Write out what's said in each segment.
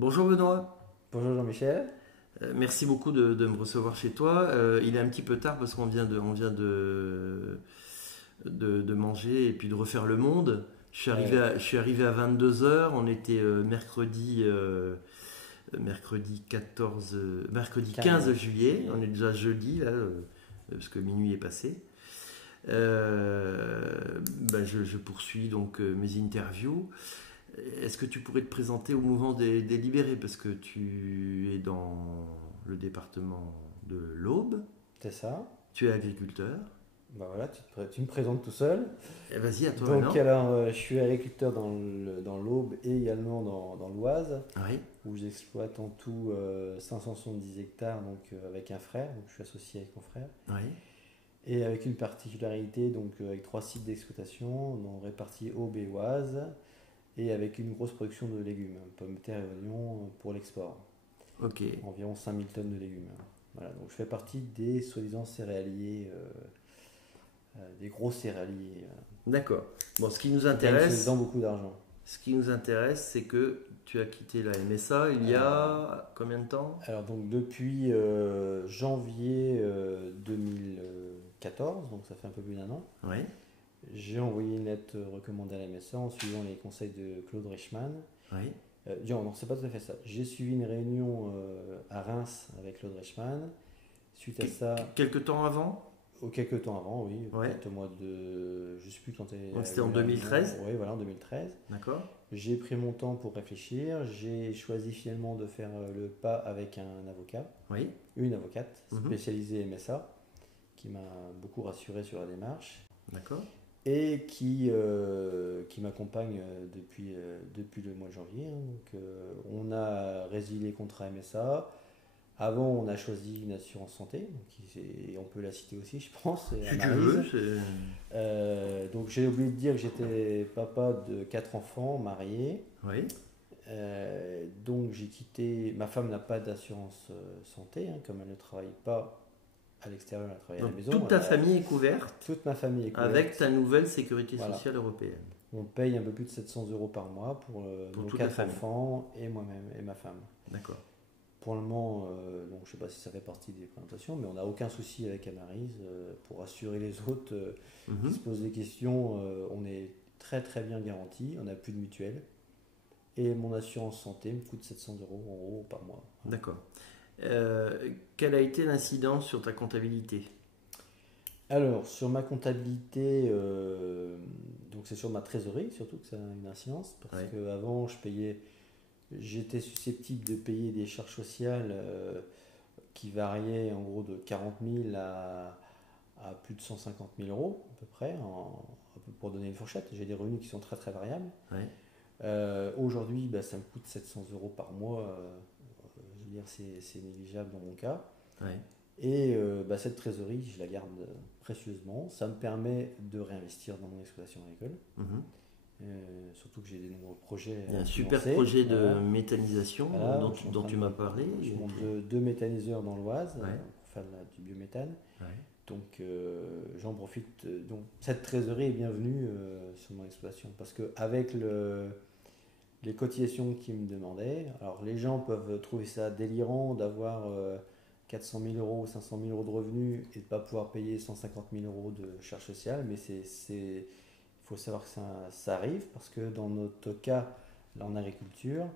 Bonjour Benoît. Bonjour Jean-Michel. Merci beaucoup de me recevoir chez toi. Il est un petit peu tard parce qu'on vient de manger et puis de refaire le monde. Je suis arrivé à 22 heures. On était mercredi 14, mercredi 15 juillet. On est déjà jeudi là, parce que minuit est passé. Je poursuis donc mes interviews. Est-ce que tu pourrais te présenter au mouvement des libérés parce que tu es dans le département de l'Aube, C'est ça. tu es agriculteur. Bah voilà, tu me présentes tout seul. Vas-y, à toi Donc maintenant. alors, je suis agriculteur dans l'Aube et également dans l'Oise, Oui, où j'exploite en tout 570 hectares donc, avec un frère. Donc je suis associé avec mon frère. oui. Et avec une particularité, donc avec 3 sites d'exploitation, répartis Aube et Oise, et avec une grosse production de légumes, pommes de terre et oignons pour l'export. Ok, Environ 5000 tonnes de légumes. Voilà, donc je fais partie des soi-disant céréaliers, des gros céréaliers, d'accord. Bon, qui gagnent dedans beaucoup d'argent. ce qui nous intéresse, c'est que tu as quitté la MSA il y a combien de temps? Alors donc depuis janvier 2014, donc ça fait un peu plus d'1 an, Oui, j'ai envoyé une lettre recommandée à la MSA en suivant les conseils de Claude Reichmann. oui. Non, c'est pas tout à fait ça. J'ai suivi une réunion à Reims avec Claude Reichmann. Suite à ça, Quelque temps avant? quelques temps avant, oui, Ouais. peut-être au mois de. Je sais plus quand Donc c'était en 2013? Oui, voilà, en 2013. D'accord. J'ai pris mon temps pour réfléchir. J'ai choisi finalement de faire le pas avec un avocat, Oui, une avocate Mhm. spécialisée MSA, qui m'a beaucoup rassuré sur la démarche d'accord. et qui m'accompagne depuis le mois de janvier, hein. Donc, on a résilié les contrats MSA. Avant, on a choisi une assurance santé, et on peut la citer aussi, je pense, c'est Si tu Amarise. veux, Donc j'ai oublié de dire que j'étais papa de 4 enfants, marié. Oui, Donc j'ai quitté. Ma femme n'a pas d'assurance santé, hein, comme elle ne travaille pas à l'extérieur, elle travaille à la donc maison. toute ta famille est couverte Toute ma famille est couverte. avec ta nouvelle sécurité Voilà. sociale européenne. On paye un peu plus de 700 euros par mois pour Pour nos toute la 4 famille. enfants et moi-même et ma femme. D'accord. Pour le moment, donc, je ne sais pas si ça fait partie des présentations, mais on n'a aucun souci avec Amarise. Pour assurer les autres qui Mhm. se posent des questions, on est très très bien garanti, on n'a plus de mutuelle. Et mon assurance santé me coûte 700 euros en gros par mois. D'accord. Quelle a été l'incidence sur ta comptabilité? Alors, sur ma comptabilité, donc c'est sur ma trésorerie surtout que ça a une incidence, parce Ouais. qu'avant j'étais susceptible de payer des charges sociales qui variaient en gros de 40 000 à plus de 150 000 euros à peu près, pour donner une fourchette. J'ai des revenus qui sont très très variables. Ouais. Aujourd'hui, ça me coûte 700 euros par mois. Je veux dire, c'est négligeable dans mon cas. Ouais. Et cette trésorerie, je la garde précieusement. Ça me permet de réinvestir dans mon exploitation agricole. Mhm. Surtout que j'ai des nombreux projets. Il y a un à super financer. projet de Voilà. méthanisation Voilà, dont, je suis en dont train tu m'as parlé. Je monte deux méthaniseurs dans l'Oise Ouais. pour faire du biométhane. Ouais. Donc j'en profite. Donc cette trésorerie est bienvenue sur mon exploitation parce que avec les cotisations qu'ils me demandaient, alors les gens peuvent trouver ça délirant d'avoir 400 000 euros ou 500 000 euros de revenus et de ne pas pouvoir payer 150 000 euros de charges sociales, mais il faut savoir que ça arrive parce que dans notre cas, là en agriculture,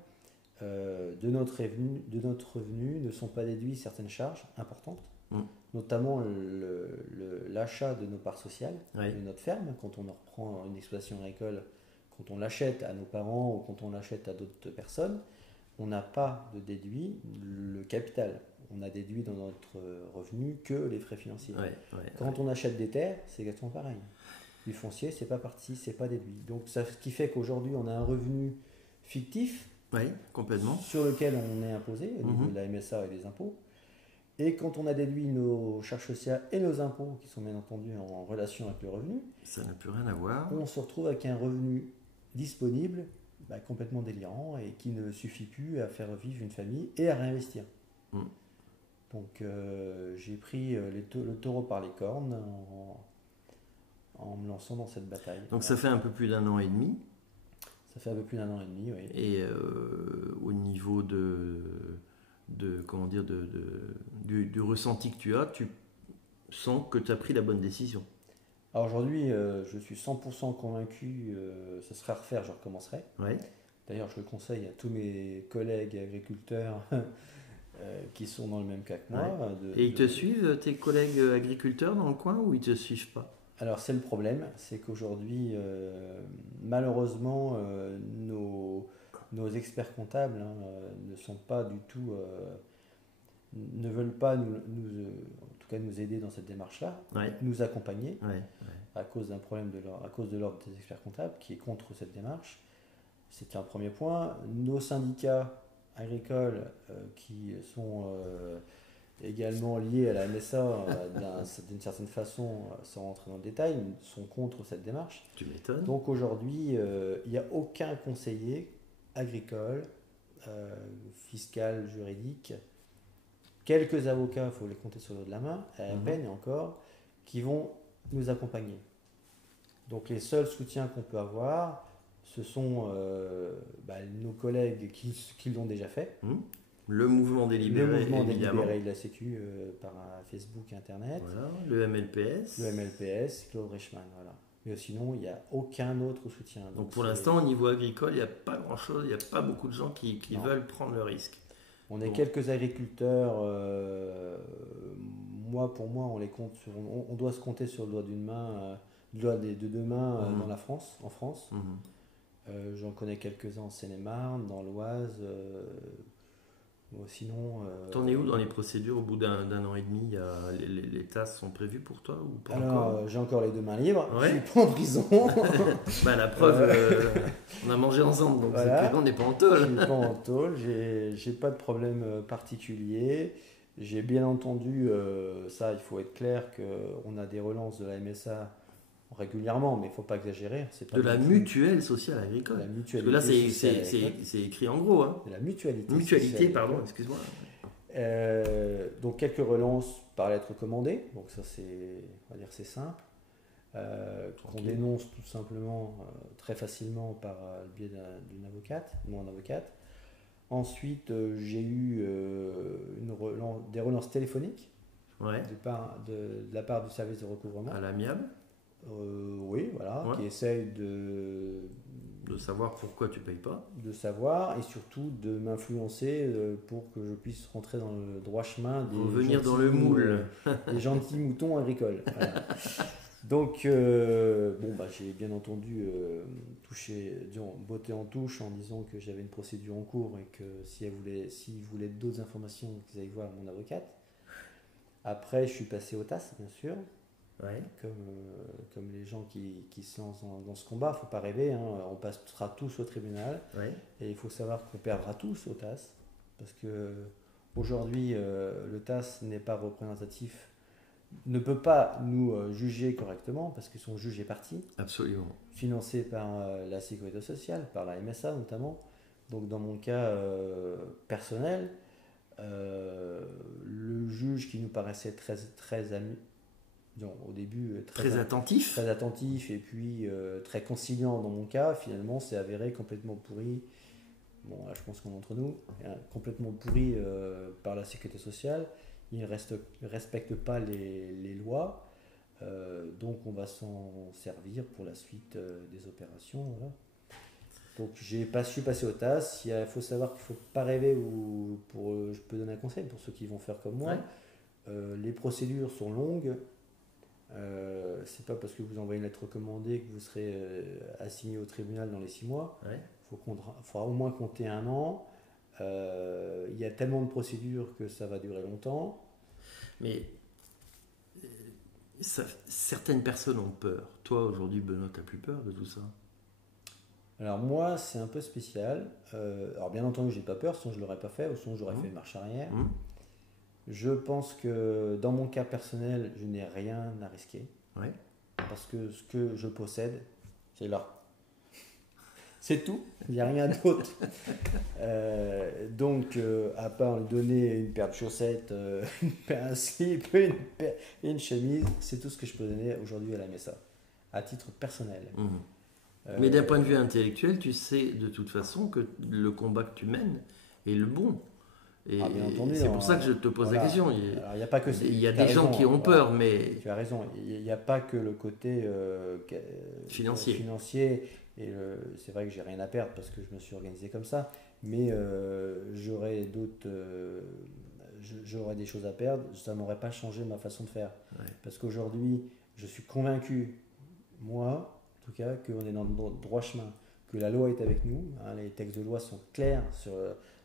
de notre revenu ne sont pas déduits certaines charges importantes, notamment l'achat de nos parts sociales, Ouais. de notre ferme, quand on reprend une exploitation agricole, quand on l'achète à nos parents ou quand on l'achète à d'autres personnes, on n'a pas de déduit le capital. On a déduit dans notre revenu que les frais financiers. Ouais. Quand on achète des terres, c'est exactement pareil. Du foncier, c'est pas parti, c'est pas déduit. Donc ce qui fait qu'aujourd'hui, on a un revenu fictif Oui, complètement. sur lequel on est imposé au niveau de la MSA et des impôts. Et quand on a déduit nos charges sociales et nos impôts, qui sont bien entendu en relation avec le revenu, Ça n'a plus rien à voir. on se retrouve avec un revenu disponible complètement délirant et qui ne suffit plus à faire vivre une famille et à réinvestir. Donc j'ai pris le taureau par les cornes en me lançant dans cette bataille. Donc ça fait un peu plus d'1 an et demi. Ça fait un peu plus d'1 an et demi, oui. Et niveau comment dire, du ressenti que tu as, tu sens que tu as pris la bonne décision. Alors aujourd'hui, je suis 100% convaincu, ce serait à refaire, je recommencerai. Ouais. D'ailleurs, je le conseille à tous mes collègues agriculteurs qui sont dans le même cas que moi. Ouais. Et ils te suivent, tes collègues agriculteurs dans le coin, ou ils ne te suivent pas? Alors c'est le problème, c'est qu'aujourd'hui, malheureusement, nos experts comptables ne sont pas du tout, ne veulent pas en tout cas nous aider dans cette démarche-là, Ouais. nous accompagner Ouais. à cause d'un problème à cause de l'ordre des experts comptables qui est contre cette démarche. C'était un premier point. Nos syndicats agricoles qui sont également liés à la MSA d'une certaine façon, sans rentrer dans le détail, sont contre cette démarche. Tu m'étonnes. Donc aujourd'hui, il n'y a aucun conseiller agricole, fiscal, juridique, quelques avocats, il faut les compter sur le dos de la main, à la peine et encore, qui vont nous accompagner. Donc les seuls soutiens qu'on peut avoir, ce sont nos collègues qui l'ont déjà fait. Le mouvement délibéré, le mouvement évidemment. Délibéré de la Sécu par Facebook et Internet. Voilà. Le MLPS. Le MLPS, Claude Reichmann, voilà. Mais sinon, il n'y a aucun autre soutien. Donc pour l'instant, au niveau agricole, il n'y a pas grand-chose, il n'y a pas beaucoup de gens qui veulent prendre le risque. On est quelques agriculteurs, pour moi, on les compte on doit se compter sur le doigt d'une main, de deux mains en France. J'en connais quelques-uns en Seine-et-Marne, dans l'Oise. Sinon. T'en es où dans les procédures? Au bout d'un an et demi, les tasses sont prévues pour toi ou pas? Alors, j'ai encore les deux mains libres. Ouais. Je suis pas en prison. La preuve, on a mangé ensemble, donc voilà. On n'est pas en tôle. Je suis pas en tôle. J'ai pas de problème particulier. J'ai bien entendu, ça, il faut être clair qu'on a des relances de la MSA régulièrement, mais il ne faut pas exagérer. C'est pas de la mutuelle sociale agricole. La mutualité. Parce que là, c'est écrit en gros. Hein. De la mutualité. Mutualité, pardon, excuse-moi. Donc quelques relances par lettre commandée. Donc ça, on va dire c'est simple. Qu'on dénonce tout simplement très facilement par le biais d'une avocate, mon avocate. Ensuite, j'ai eu des relances téléphoniques de la part du service de recouvrement. À l'amiable. Oui, voilà, qui essaye de savoir pourquoi tu ne payes pas. De savoir et surtout de m'influencer pour que je puisse rentrer dans le droit chemin des venir dans le moule. Des gentils moutons agricoles. Voilà. Donc, j'ai bien entendu botté en touche en disant que j'avais une procédure en cours et que s'ils voulaient d'autres informations, qu'ils aillent voir mon avocate. Après, je suis passé au TAS, bien sûr. Ouais. Comme les gens qui se lancent dans ce combat, il ne faut pas rêver, hein, on passera tous au tribunal et il faut savoir qu'on perdra tous au TAS parce que aujourd'hui le TAS n'est pas représentatif, ne peut pas nous juger correctement parce qu'ils sont juges et parties. Absolument. Financés par la Sécurité sociale, par la MSA notamment. Donc dans mon cas personnel, le juge qui nous paraissait très ami. Donc, au début, très attentif et puis très conciliant dans mon cas, finalement, c'est avéré complètement pourri. Bon, là, je pense qu'on est entre nous, complètement pourri par la Sécurité sociale. Il ne respecte pas les lois, donc on va s'en servir pour la suite des opérations. Voilà. Donc, je suis passé au TAS. Il faut savoir qu'il ne faut pas rêver, je peux donner un conseil pour ceux qui vont faire comme moi. Les procédures sont longues. C'est pas parce que vous envoyez une lettre recommandée que vous serez assigné au tribunal dans les 6 mois. Il faudra au moins compter 1 an. Il y a tellement de procédures que ça va durer longtemps. Mais certaines personnes ont peur. Toi, aujourd'hui, Benoît, tu n'as plus peur de tout ça? Alors moi, c'est un peu spécial. Alors bien entendu, j'ai pas peur, sinon je l'aurais pas fait, ou sinon j'aurais fait une marche arrière. Je pense que dans mon cas personnel, je n'ai rien à risquer. Parce que ce que je possède, c'est là. C'est tout, il n'y a rien d'autre. Donc, à part lui donner une paire de chaussettes, un slip, une chemise, c'est tout ce que je peux donner aujourd'hui à la MSA, à titre personnel. Mais d'un point de vue intellectuel, tu sais de toute façon que le combat que tu mènes est le bon. Et bien entendu, c'est pour ça que je te pose la question. Alors, il n'y a pas que Il y a des gens qui ont peur, mais... Tu as raison, il n'y a pas que le côté financier. Et c'est vrai que j'ai rien à perdre parce que je me suis organisé comme ça, mais j'aurais des choses à perdre, ça ne m'aurait pas changé ma façon de faire. Ouais. Parce qu'aujourd'hui, je suis convaincu, moi, en tout cas, qu'on est dans le droit chemin, que la loi est avec nous, hein, les textes de loi sont clairs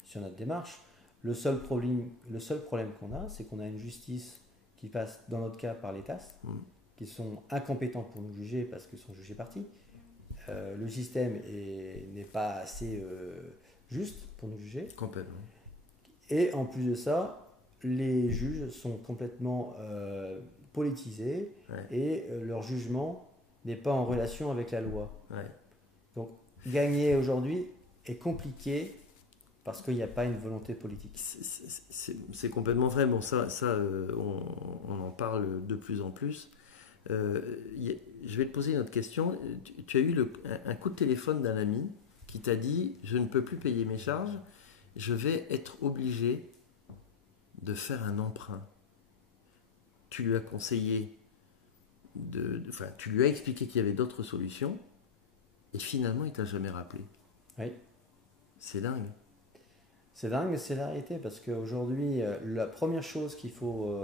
sur notre démarche. Le seul problème qu'on a, c'est qu'on a une justice qui passe, dans notre cas, par les TAS, qui sont incompétents pour nous juger parce qu'ils sont jugés partis. Le système n'est pas assez juste pour nous juger. Complètement. Et en plus de ça, les juges sont complètement politisés, ouais. Et leur jugement n'est pas en relation avec la loi. Ouais. Donc, gagner aujourd'hui est compliqué parce qu'il n'y a pas une volonté politique. C'est complètement vrai. Bon, on en parle de plus en plus. Je vais te poser une autre question. Tu as eu un coup de téléphone d'un ami qui t'a dit « Je ne peux plus payer mes charges, je vais être obligé de faire un emprunt. » Tu lui as conseillé, tu lui as expliqué qu'il y avait d'autres solutions et finalement il ne t'a jamais rappelé. Oui. C'est dingue. C'est dingue, mais c'est la réalité parce qu'aujourd'hui, la première chose qu'il faut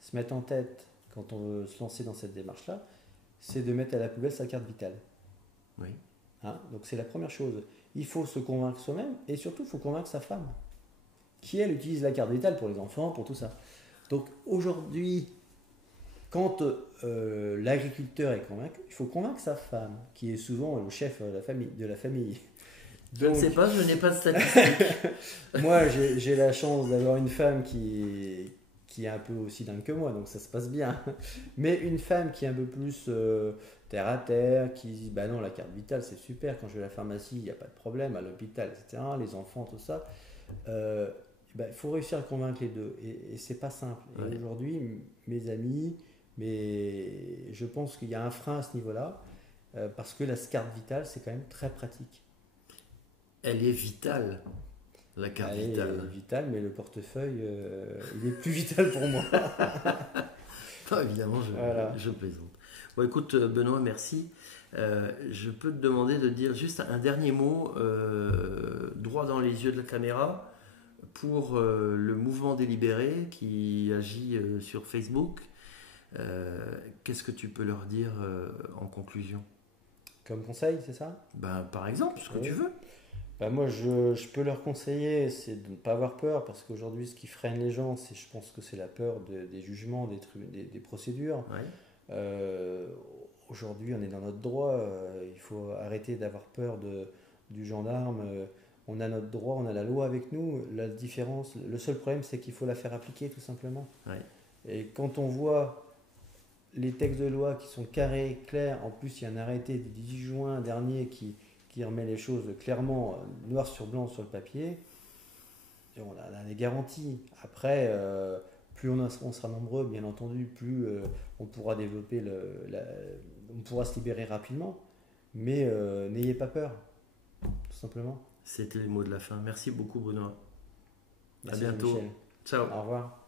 se mettre en tête quand on veut se lancer dans cette démarche-là, c'est de mettre à la poubelle sa carte vitale. Oui. Hein, donc c'est la première chose. Il faut se convaincre soi-même et surtout il faut convaincre sa femme qui elle utilise la carte vitale pour les enfants, pour tout ça. Donc aujourd'hui, quand l'agriculteur est convaincu, il faut convaincre sa femme qui est souvent le chef de la famille. Je ne sais pas, je n'ai pas de statistiques. Moi j'ai la chance d'avoir une femme qui est un peu aussi dingue que moi, donc ça se passe bien. Mais une femme qui est un peu plus terre à terre, qui dit bah non, la carte vitale c'est super, quand je vais à la pharmacie il n'y a pas de problème, à l'hôpital, etc., les enfants, tout ça, il faut réussir à convaincre les deux, et c'est pas simple. Ouais. Et aujourd'hui, mes amis, je pense qu'il y a un frein à ce niveau-là, parce que la carte vitale c'est quand même très pratique. Elle est vitale. La carte vitale. Elle est vitale, mais le portefeuille, il est plus vital pour moi. Non, évidemment, je plaisante. Bon, écoute, Benoît, merci. Je peux te demander de dire juste un dernier mot, droit dans les yeux de la caméra, pour le mouvement délibéré qui agit sur Facebook. Qu'est-ce que tu peux leur dire en conclusion ? Comme conseil, c'est ça ? Par exemple, ce que tu veux. Moi, je peux leur conseiller, c'est de ne pas avoir peur, parce qu'aujourd'hui, ce qui freine les gens, je pense que c'est la peur des jugements, des procédures. Ouais. Aujourd'hui, on est dans notre droit, il faut arrêter d'avoir peur du gendarme. On a notre droit, on a la loi avec nous. La différence, le seul problème, c'est qu'il faut la faire appliquer, tout simplement. Ouais. Et quand on voit les textes de loi qui sont carrés, clairs, en plus, il y a un arrêté du 10 juin dernier qui remet les choses clairement noir sur blanc sur le papier, et on a des garanties. Après, plus on sera nombreux, bien entendu, plus on pourra développer, on pourra se libérer rapidement, mais n'ayez pas peur, tout simplement. C'était les mots de la fin. Merci beaucoup, Benoît. Merci, à bientôt. Michel. Ciao. Au revoir.